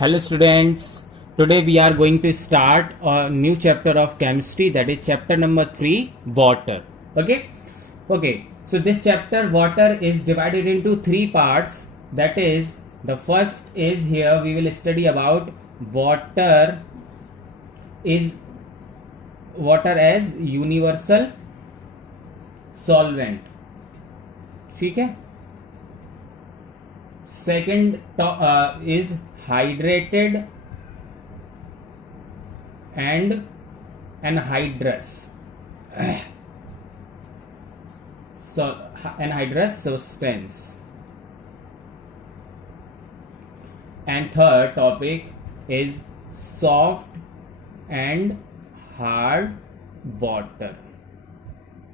Hello students, today we are going to start a new chapter of chemistry, that is chapter number 3, water. Okay, so this chapter water is divided into 3 parts. That is, the first is here we will study about water as universal solvent. ठीक है. Second is hydrated and anhydrous. So anhydrous substance. And third topic is soft and hard water.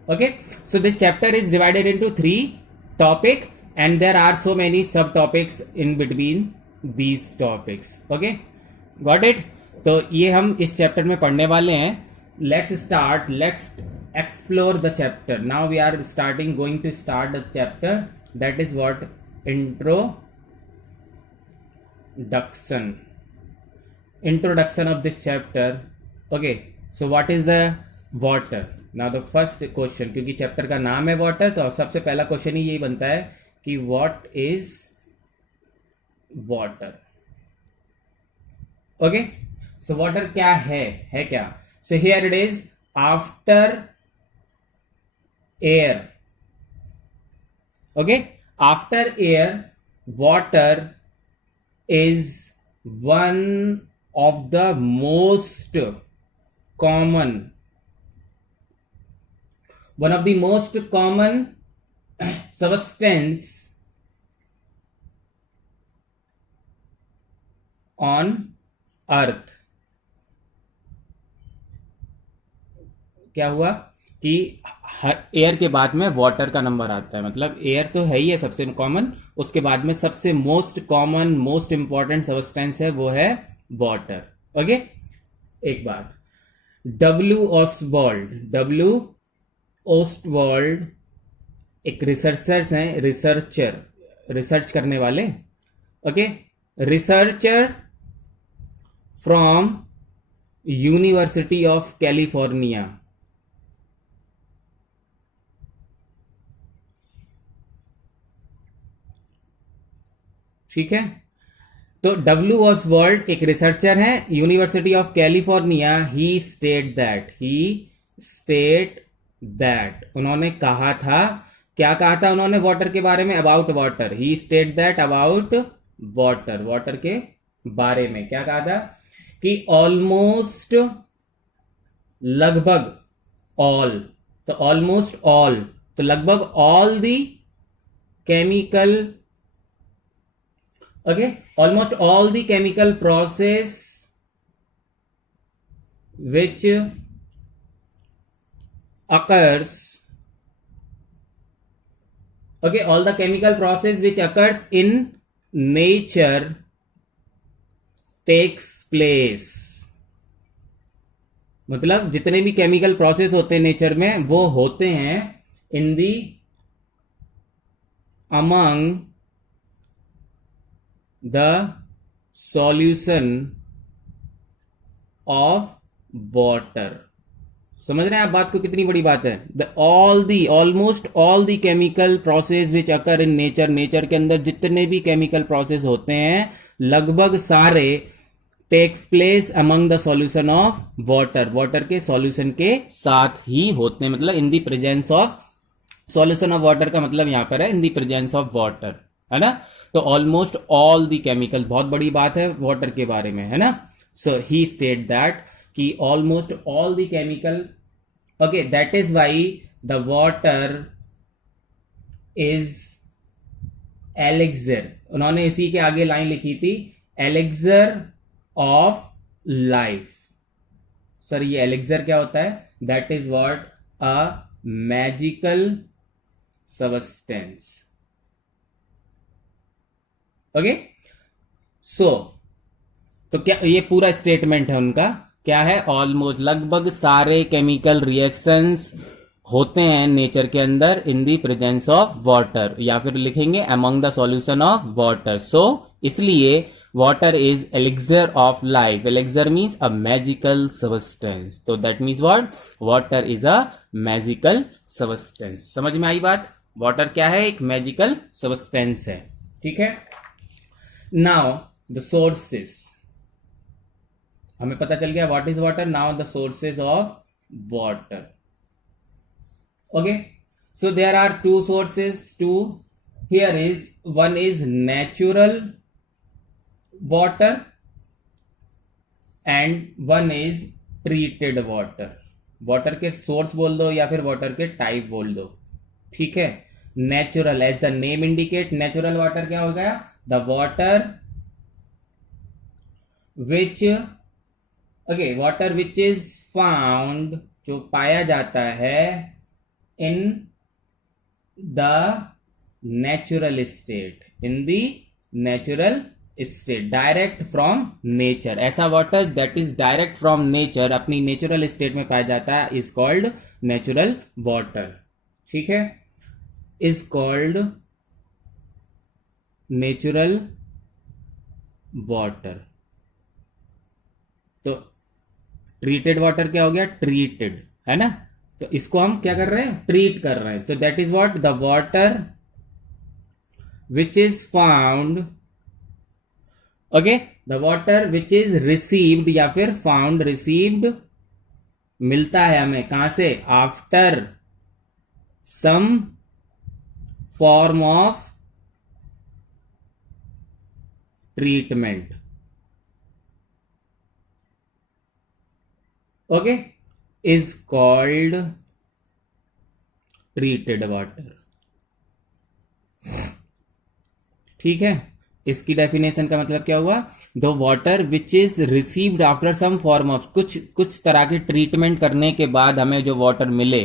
Okay, so this chapter is divided into 3 topics and there are so many subtopics in between these topics. Okay, got it? तो ये हम इस chapter में पढ़ने वाले हैं. Let's explore the chapter. Now we are going to start the chapter, that is what? Introduction of this chapter. Okay, so what is the water? Now the first question, क्योंकि chapter का नाम है water, तो सबसे पहला question ही यही बनता है कि what is water? Okay, so water क्या है क्या? So here it is, after air. Okay, after air, water is one of the most common substance on earth. क्या हुआ कि एयर के बाद में वाटर का नंबर आता है, मतलब एयर तो है ही है सबसे कॉमन, उसके बाद में सबसे most common most important substance है वो है वाटर. ओके, एक बात, डब्ल्यू ऑस्टवाल्ड एक रिसर्चर्स हैं, रिसर्च करने वाले. Okay, researcher from university of California. ठीक है, तो डब्ल्यू ऑस्वाल्ड एक रिसर्चर है, university of California. He state that उन्होंने कहा था, क्या कहा था उन्होंने वाटर के बारे में? About water. He state that about water के बारे में क्या कहा था कि ऑलमोस्ट, लगभग, ऑल, तो ऑलमोस्ट ऑल, तो लगभग all the chemical, okay, almost all the chemical process which occurs, okay, all the chemical process which occurs in nature takes place. मतलब जितने भी केमिकल प्रोसेस होते हैं नेचर में वो होते हैं इन दी among the solution of water. समझ रहे हैं आप बात को, कितनी बड़ी बात है? Almost all the chemical process which occur in nature के अंदर जितने भी केमिकल प्रोसेस होते हैं लगभग सारे takes place among the solution of water के सॉल्यूशन के साथ ही होते हैं. मतलब in the presence of solution of water का मतलब यहां पर है in the presence of water, है ना? तो ऑलमोस्ट ऑल दी केमिकल, बहुत बड़ी बात है वाटर के बारे में, है ना? सो ही स्टेट दैट कि almost all the chemical, okay, that is why the water is elixir. उन्होंने इसी के आगे लाइन लिखी थी, एलिक्सर ऑफ लाइफ. सर ये एलिक्सर क्या होता है? That is what? A magical substance. Okay, so तो क्या ये पूरा स्टेटमेंट है उनका, क्या है? ऑलमोस्ट, लगभग सारे केमिकल रिएक्शंस होते हैं नेचर के अंदर in the presence of water, या फिर लिखेंगे among the solution of water. So इसलिए water is elixir of life. Elixir means a magical substance. So that means what? Water is a magical substance. समझ में आई बात? Water क्या है? एक मैजिकल सब्सटेंस है. ठीक है. नाउ द सोर्सेस, हमें पता चल गया what is water. Now the sources of water. Okay, so there are two sources too. Here is one is natural water and one is treated water. Water के source बोल दो या फिर water के टाइप बोल दो. ठीक है. Natural, as the name indicate, natural water क्या हो गया? The water which, okay, water which is found, जो पाया जाता है in the natural state, in the natural state, direct from nature. ऐसा water that is direct from nature, अपनी natural state में पाया जाता है, इज कॉल्ड नेचुरल वाटर. ठीक है. Is called natural water. तो ट्रीटेड वाटर क्या हो गया? ट्रीटेड, है ना. तो इसको हम क्या कर रहे हैं? ट्रीट कर रहे हैं. तो that is what? The water which is found, okay, the water which is received या फिर फाउंड, रिसीव्ड मिलता है हमें कहां से? After some form of treatment. Okay, is called treated water. ठीक है. इसकी डेफिनेशन का मतलब क्या हुआ? The water which is received after some form of, कुछ तरह के ट्रीटमेंट करने के बाद हमें जो वाटर मिले.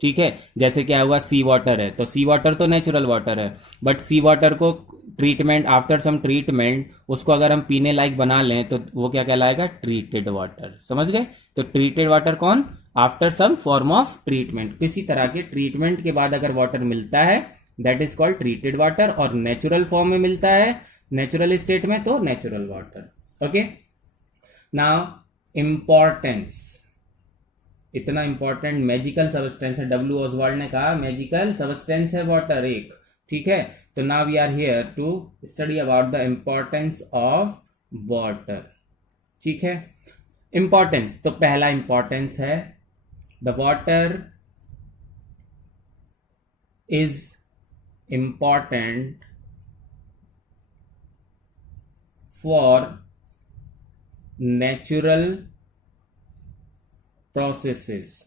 ठीक है. जैसे क्या हुआ? सी वाटर है, तो सी वाटर तो नेचुरल वाटर है, बट सी वाटर को ट्रीटमेंट, आफ्टर सम ट्रीटमेंट, उसको अगर हम पीने लायक बना लें तो वो क्या कहलाएगा? Treated water. समझ गए? तो ट्रीटेड वाटर कौन? After some form of treatment, किसी तरह के ट्रीटमेंट के बाद अगर वाटर मिलता है, that is called treated water. और नेचुरल फॉर्म में मिलता है, नेचुरल स्टेट में, तो natural water. Okay. Now importance, इतना इंपॉर्टेंट मैजिकल सब्सटेंस है. डब्ल्यू ऑसवाल्ड ने कहा मैजिकल सब्सटेंस है वाटर एक. ठीक है. तो now we are here to study about the importance of water. ठीक है. इंपॉर्टेंस, तो पहला इंपॉर्टेंस है the water is important for natural processes.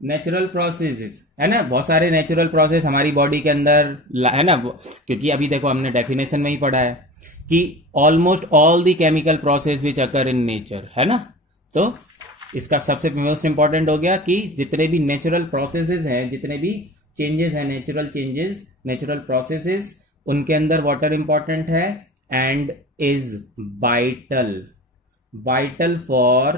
Natural processes है ना, बहुत सारे नेचुरल प्रोसेस हमारी बॉडी के अंदर है ना. क्योंकि अभी देखो हमने डेफिनेशन में ही पढ़ा है कि almost all the chemical process which occur in nature, है ना. तो इसका सबसे मोस्ट इंपॉर्टेंट हो गया कि जितने भी नेचुरल प्रोसेसेस हैं, जितने भी चेंजेस हैं, नेचुरल चेंजेस, नेचुरल प्रोसेसेस, उनके अंदर वाटर इंपॉर्टेंट है and is vital for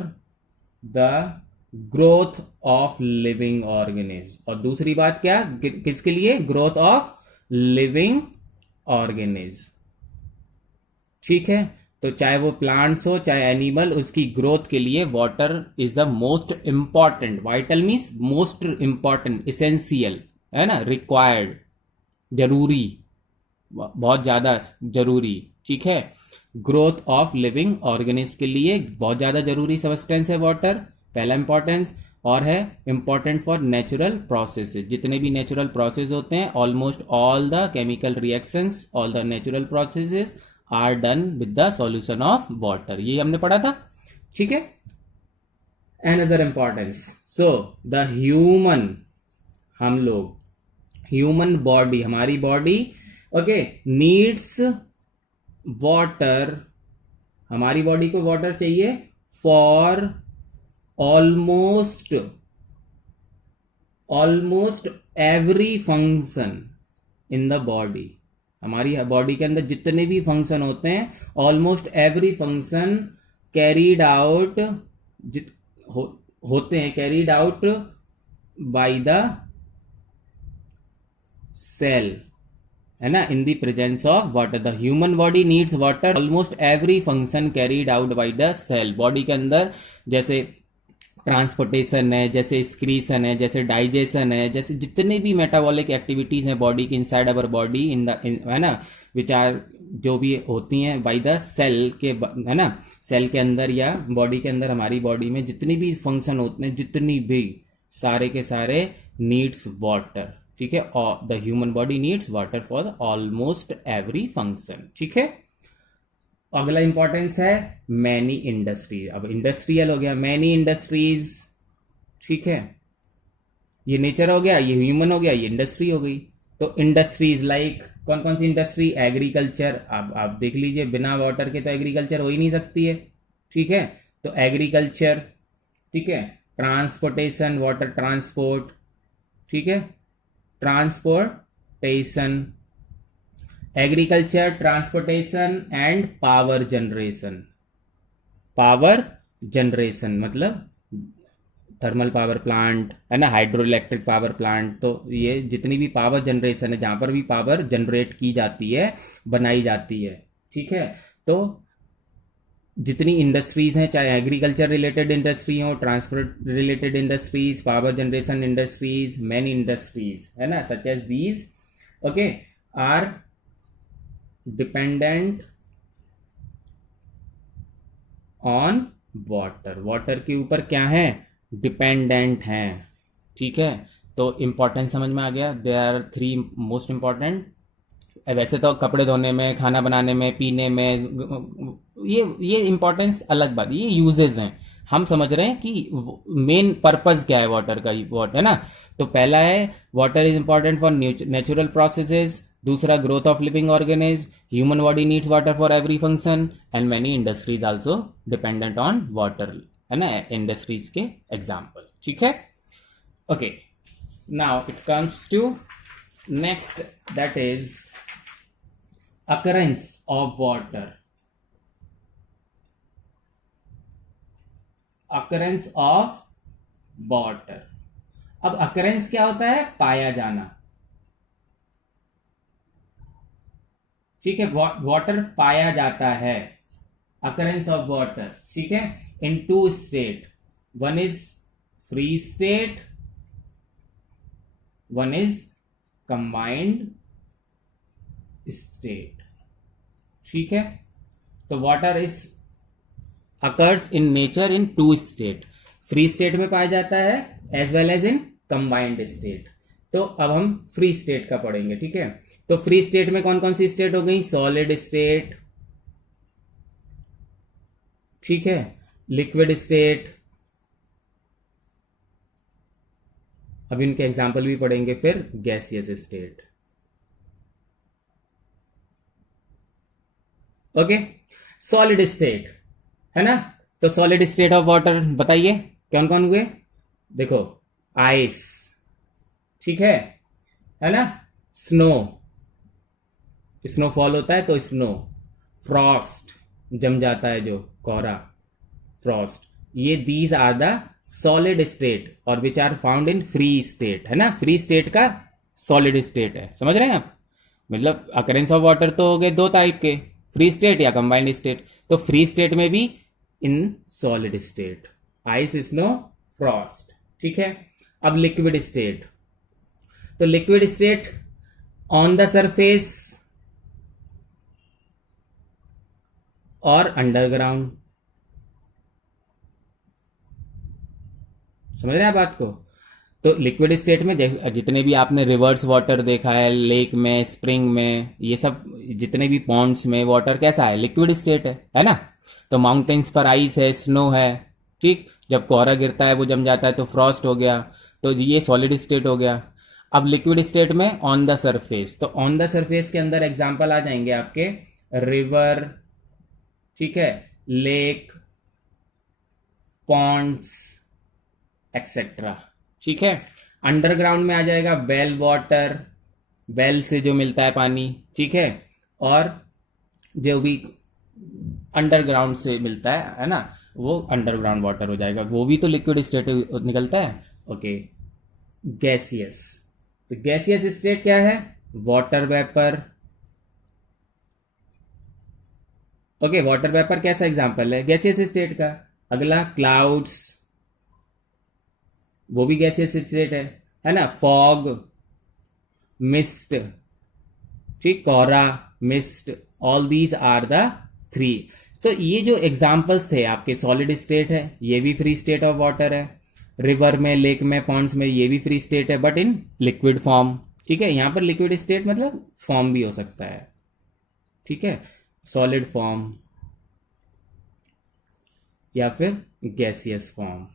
the growth of living organism. और दूसरी बात क्या? किसके लिए? Growth of living organism. ठीक है. तो चाहे वो प्लांट्स हो चाहे एनिमल, उसकी ग्रोथ के लिए water is the most important. Vital means most important, essential, है ना, रिक्वायर्ड, जरूरी, बहुत ज्यादा जरूरी. ठीक है. ग्रोथ ऑफ लिविंग ऑर्गेनिज्म के लिए बहुत ज्यादा जरूरी सब्सटेंस है वाटर, पहला इंपॉर्टेंस. और है इंपॉर्टेंट फॉर नेचुरल प्रोसेसेस, जितने भी नेचुरल प्रोसेस होते हैं, almost all the chemical reactions, all the natural processes are done with the solution of water. ये हमने पढ़ा था. ठीक है. Another importance, so the human, हम लोग, ह्यूमन बॉडी, हमारी बॉडी, ओके, नीड्स वाटर. हमारी बॉडी को वाटर चाहिए for almost every function in the body. हमारी बॉडी के अंदर जितने भी फंक्शन होते हैं, almost every function carried out होते हैं, carried out by the cell, है ना, in the presence of water. The human body needs water almost every function carried out by the cell. Body के अंदर जैसे ट्रांसपोर्टेशन है, जैसे एक्सक्रीशन है, जैसे डाइजेशन है, जैसे जितने भी मेटाबॉलिक एक्टिविटीज हैं बॉडी के inside our body in the, है ना, विच आर, जो भी होती हैं बाय द सेल के, है ना, सेल के अंदर या बॉडी के अंदर, हमारी बॉडी में जितनी भी फंक्शन होते हैं, जितनी भी, सारे के सारे नीड्स वाटर। ठीक है, और the human body needs water for almost every function. ठीक है, अगला इंपॉर्टेंस है मैनी इंडस्ट्रीज। अब इंडस्ट्रियल हो गया, मैनी इंडस्ट्रीज। ठीक है, ये नेचर हो गया, ये ह्यूमन हो गया, ये इंडस्ट्री हो गई। तो इंडस्ट्रीज लाइक कौन कौन सी इंडस्ट्री? एग्रीकल्चर। अब आप देख लीजिए, बिना वाटर के तो एग्रीकल्चर हो ही नहीं सकती है। ठीक है, तो एग्रीकल्चर। ठीक है, ट्रांसपोर्टेशन, वाटर ट्रांसपोर्ट। ठीक है, transportation, agriculture, transportation and power generation. Power generation मतलब थर्मल पावर प्लांट, है ना, हाइड्रो इलेक्ट्रिक पावर प्लांट। तो ये जितनी भी पावर जनरेशन है, जहां पर भी पावर जनरेट की जाती है, बनाई जाती है। ठीक है, तो जितनी इंडस्ट्रीज हैं, चाहे एग्रीकल्चर रिलेटेड इंडस्ट्री हो, transport related industries, power generation industries, many industries, है ना, such as these, okay, are dependent on water. Water के ऊपर क्या है? डिपेंडेंट हैं। ठीक है, तो इंपॉर्टेंस समझ में आ गया। There are 3 most important. वैसे तो कपड़े धोने में, खाना बनाने में, पीने में, ये इंपॉर्टेंस अलग बात, ये यूजेस हैं। हम समझ रहे हैं कि मेन पर्पस क्या है वाटर का, वाटर, है ना। तो पहला है water is important for natural processes. दूसरा, growth of living organism, human body needs water for every function, and many industries also dependent on water, है ना, इंडस्ट्रीज के एग्जाम्पल। ठीक है, okay, now it comes to next, that is occurrence of water। occurrence of water। अब occurrence क्या होता है? पाया जाना। ठीक है, वाटर पाया जाता है, occurrence of water। ठीक है, in 2 state, one is free state, one is combined state. ठीक है, तो water is occurs in nature in 2 state. Free state में पाया जाता है as well as in combined state. तो अब हम फ्री स्टेट का पढ़ेंगे। ठीक है, तो फ्री स्टेट में कौन कौन सी स्टेट हो गई? सॉलिड स्टेट, ठीक है, लिक्विड स्टेट, अब इनके एग्जाम्पल भी पढ़ेंगे, फिर gaseous state. Okay, solid state, है ना। तो सॉलिड स्टेट ऑफ वाटर बताइए कौन कौन हुए? देखो, आइस, ठीक है ना, स्नो, स्नोफॉल होता है तो स्नो, फ्रॉस्ट, जम जाता है जो, कोहरा, फ्रॉस्ट, ये these are the solid state और which are found in free state, है ना। फ्री स्टेट का सॉलिड स्टेट है, समझ रहे हैं आप? मतलब अकरेंस ऑफ वाटर तो हो गए 2 टाइप के, फ्री स्टेट या कंबाइंड स्टेट। तो फ्री स्टेट में भी in solid state, ice, snow, Frost. ठीक है, अब लिक्विड स्टेट, तो liquid state on the surface और अंडरग्राउंड। समझ रहे हैं बात को? तो लिक्विड स्टेट में जितने भी आपने रिवर्स वाटर देखा है, लेक में, स्प्रिंग में, ये सब जितने भी पॉन्ड्स में वाटर कैसा है? लिक्विड स्टेट है ना। तो माउंटेन्स पर आइस है, स्नो है, ठीक, जब कोहरा गिरता है वो जम जाता है तो फ्रॉस्ट हो गया, तो ये सॉलिड स्टेट हो गया। अब लिक्विड स्टेट में ऑन द सरफेस, तो ऑन द सरफेस के अंदर एग्जाम्पल आ जाएंगे आपके रिवर, ठीक है, लेक, पॉन्ड्स एक्सेट्रा। ठीक है, अंडरग्राउंड में आ जाएगा वेल वाटर, वेल से जो मिलता है पानी, ठीक है, और जो भी अंडरग्राउंड से मिलता है ना, वो अंडरग्राउंड वाटर हो जाएगा, वो भी तो लिक्विड स्टेट निकलता है। ओके, गैसियस, तो गैसियस स्टेट क्या है? Water vapour, okay, water vapour कैसा एग्जांपल है? गैसियस स्टेट का। अगला क्लाउड्स, वो भी गैसियस स्टेट है ना? फॉग, मिस्ट, ठीक, कोहरा, mist, all these are the three. तो ये जो एग्जांपल्स थे आपके, सॉलिड स्टेट है, ये भी फ्री स्टेट ऑफ वाटर है। रिवर में, लेक में, पॉन्ड्स में, ये भी फ्री स्टेट है, बट इन लिक्विड फॉर्म। ठीक है, यहां पर लिक्विड स्टेट मतलब फॉर्म भी हो सकता है। ठीक है, सॉलिड फॉर्म या फिर गैसियस फॉर्म।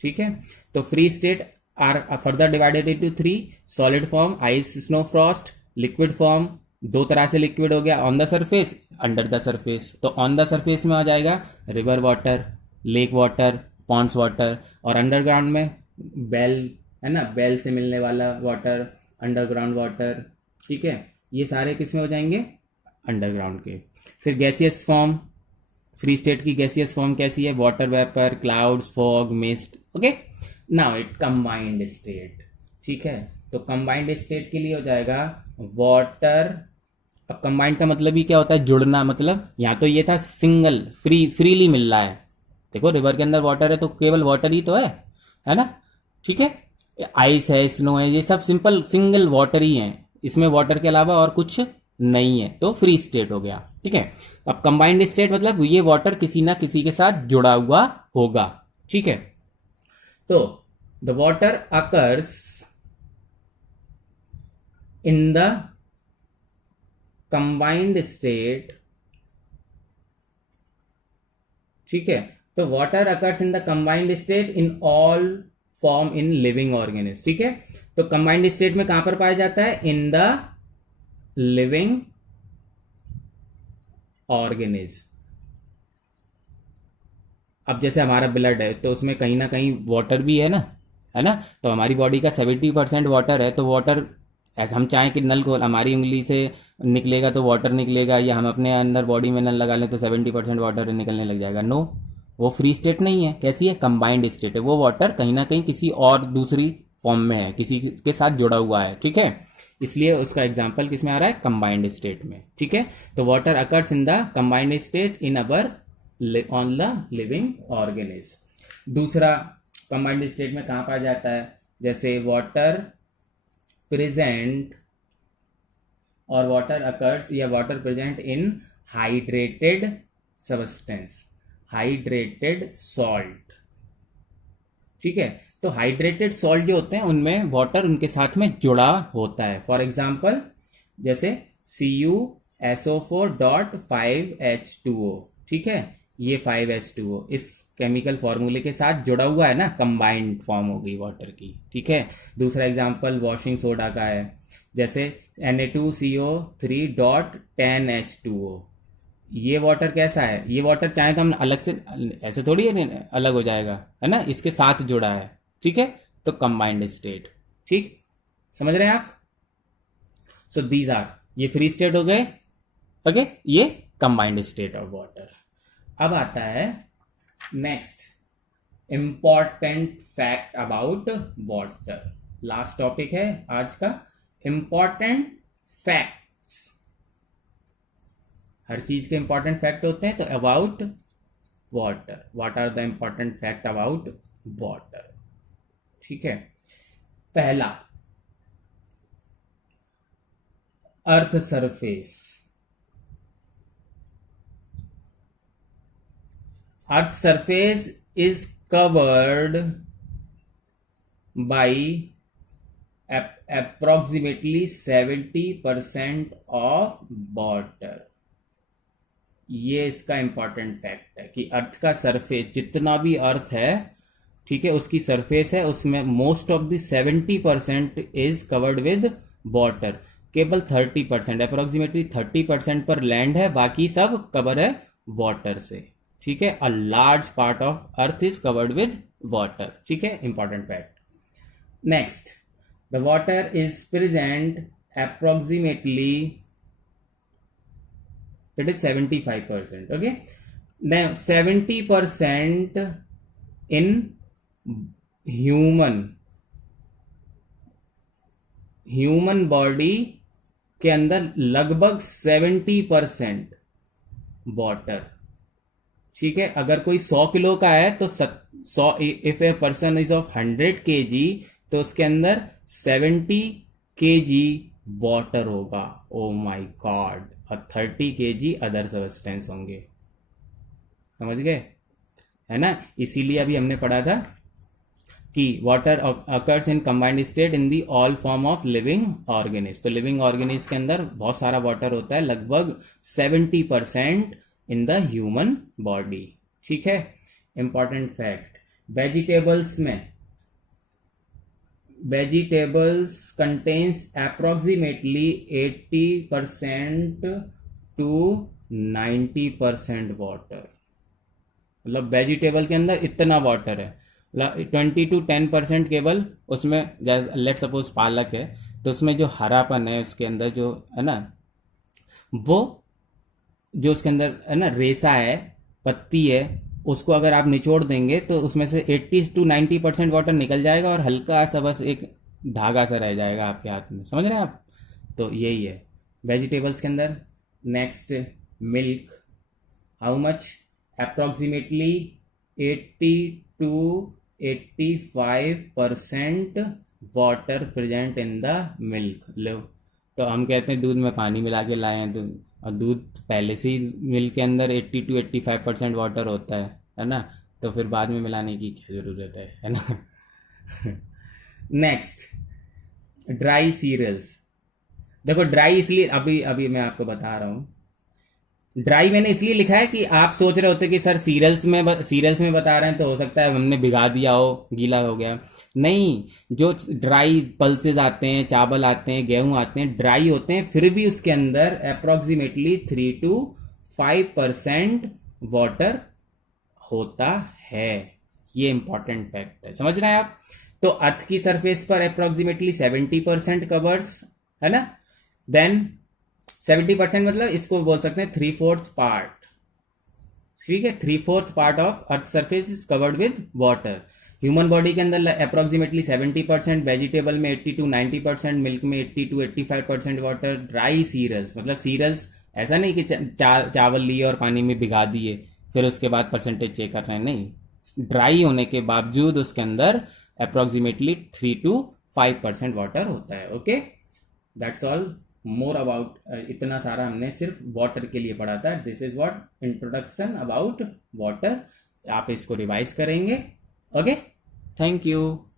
ठीक है, तो free state are further divided into three: solid form, ice, snow, frost; liquid form, दो तरह से लिक्विड हो गया, on the surface, under the surface. तो ऑन द सरफेस में आ जाएगा river water, lake water, ponds water, और अंडरग्राउंड में बेल, है ना, बेल से मिलने वाला वाटर, अंडरग्राउंड वाटर। ठीक है, ये सारे किस में हो जाएंगे? अंडरग्राउंड के। फिर गैसियस फॉर्म, फ्री स्टेट की गैसियस फॉर्म कैसी है? Water vapour, clouds, fog, mist. Okay, now it combined state. ठीक है, तो कंबाइंड स्टेट के लिए हो जाएगा वाटर। अब कंबाइंड का मतलब ही क्या होता है? जुड़ना। मतलब यहाँ तो ये था सिंगल, फ्रीली मिल रहा है। देखो, रिवर के अंदर वाटर है तो केवल वाटर ही तो है ना? ठीक है, आइस है, स्नो है, ये सब सिंपल सिंगल वाटर ही है, इसमें वाटर के अलावा और कुछ नहीं है, तो फ्री स्टेट हो गया। ठीक है, अब कंबाइंड स्टेट मतलब ये वाटर किसी ना किसी के साथ जुड़ा हुआ होगा। ठीक है, तो the water occurs in the combined state. ठीक है, तो water occurs in the combined state in all form in living organism. ठीक है, तो कंबाइंड स्टेट में कहां पर पाया जाता है? In the living organism. अब जैसे हमारा ब्लड है तो उसमें कहीं ना कहीं वाटर भी है ना? तो हमारी बॉडी का 70% वाटर है, तो वाटर, ऐसा हम चाहें कि नल को हमारी उंगली से निकलेगा तो वाटर निकलेगा, या हम अपने अंदर बॉडी में नल लगा लें तो 70% वाटर निकलने लग जाएगा। नो, वो फ्री स्टेट नहीं है। कैसी है? कंबाइंड स्टेट है। वो वाटर कहीं ना कहीं किसी और दूसरी फॉर्म में है, किसी के साथ जुड़ा हुआ है। ठीक है, इसलिए उसका एग्जाम्पल किस में आ रहा है? कंबाइंड स्टेट में। ठीक है, तो water occurs in the combined state in our on the living organism. दूसरा, कंबाइंड स्टेट में कहां पाया जाता है? जैसे वाटर प्रेजेंट और वाटर अकर्स या वाटर प्रेजेंट इन हाइड्रेटेड सब्सटेंस, हाइड्रेटेड सॉल्ट। ठीक है, तो हाइड्रेटेड सॉल्ट जो होते हैं उनमें वाटर उनके साथ में जुड़ा होता है। फॉर एग्जाम्पल, जैसे CuSO4.5H2O। ठीक है, ये 5H2O इस केमिकल फॉर्मूले के साथ जुड़ा हुआ है ना, कंबाइंड फॉर्म हो गई वाटर की। ठीक है, दूसरा एग्जांपल वॉशिंग सोडा का है, जैसे Na2CO3.10H2O। ये वाटर कैसा है? ये वाटर चाहे तो हम अलग से, ऐसे थोड़ी अलग हो जाएगा, है ना, इसके साथ जुड़ा है। ठीक है, तो कंबाइंड स्टेट। ठीक, समझ रहे हैं आप? सो दीज आर, ये फ्री स्टेट हो गए। ओके, ये कंबाइंड स्टेट ऑफ वाटर। अब आता है next important fact about water. Last topic है आज का, इंपॉर्टेंट फैक्ट्स। हर चीज के इंपॉर्टेंट फैक्ट होते हैं, तो about water, what are the important fact about water. ठीक है, पहला, earth surface. Earth surface is covered by approximately 70% of water। ये इसका इंपॉर्टेंट फैक्ट है कि अर्थ का सरफेस, जितना भी अर्थ है, ठीक है, उसकी सरफेस है, उसमें most of the 70% is covered with water. केवल 30%, अप्रोक्सीमेटली 30% पर लैंड है, बाकी सब कवर है वाटर से। ठीक है, a large part of earth is covered with water. ठीक है, important fact. Next, the water is present approximately, it is 75%। Okay, now 70% in human body के अंदर लगभग 70%, वाटर। ठीक है, अगर कोई 100 किलो का है तो 100, if a person is of 100 kg तो उसके अंदर 70 kg वाटर होगा। ओ माय गॉड, और 30 kg अदर सब्सटेंस होंगे। समझ गए, है ना। इसीलिए अभी हमने पढ़ा था कि water occurs in combined state in the all form of living organism. तो लिविंग ऑर्गेनिज्म के अंदर बहुत सारा वाटर होता है, लगभग 70% इन द ह्यूमन बॉडी। ठीक है, important fact, vegetables contains approximately 80% to 90% water. मतलब वेजिटेबल के अंदर इतना वाटर है, 20 to 10% केवल उसमें, लेट सपोज पालक है तो उसमें जो हरापन है उसके अंदर जो है ना, वो जो उसके अंदर है ना रेसा है, पत्ती है, उसको अगर आप निचोड़ देंगे तो उसमें से 80 to 90% वाटर निकल जाएगा और हल्का सा बस एक धागा सा रह जाएगा आपके हाथ में। समझ रहे हैं आप। तो यही है वेजिटेबल्स के अंदर। Next, milk, how much, approximately 80 to 85% water present in the milk. लो, तो हम कहते हैं दूध में पानी मिला के लाए हैं, तो और दूध पहले से ही मिल्क के अंदर 80 to 85% वाटर होता है ना, तो फिर बाद में मिलाने की क्या ज़रूरत है ना। Next, dry cereals. देखो ड्राई इसलिए अभी अभी मैं आपको बता रहा हूँ, ड्राई मैंने इसलिए लिखा है कि आप सोच रहे होते कि सर सीरियल्स में बता रहे हैं तो हो सकता है हमने भिगा दिया हो, गीला हो गया। नहीं, जो ड्राई पल्सेस आते हैं, चावल आते हैं, गेहूं आते हैं, ड्राई होते हैं, फिर भी उसके अंदर अप्रोक्सीमेटली 3 to 5% वाटर होता है। ये इंपॉर्टेंट फैक्ट है, समझ रहे हैं आप। तो अर्थ की सरफेस पर अप्रोक्सीमेटली 70% कवर्स, है ना। देन 70% मतलब इसको बोल सकते हैं 3/4 पार्ट। ठीक है, 3/4 part of earth surface is covered with water. Human body के अंदर अप्रोक्सीमेटली 70%, वेजिटेबल में 80 to 90%, मिल्क में 80 to 85% वाटर। ड्राई सीरियल्स मतलब सीरियल्स ऐसा नहीं कि चावल लिए और पानी में भिगा दिए फिर उसके बाद परसेंटेज चेक कर रहे हैं, नहीं, ड्राई होने के बावजूद उसके अंदर अप्रोक्सीमेटली 3 to 5% वाटर होता है। Okay, that's all. More about, इतना सारा हमने सिर्फ वाटर के लिए पढ़ा था। This is what introduction about water. आप इसको रिवाइज करेंगे। Okay, thank you.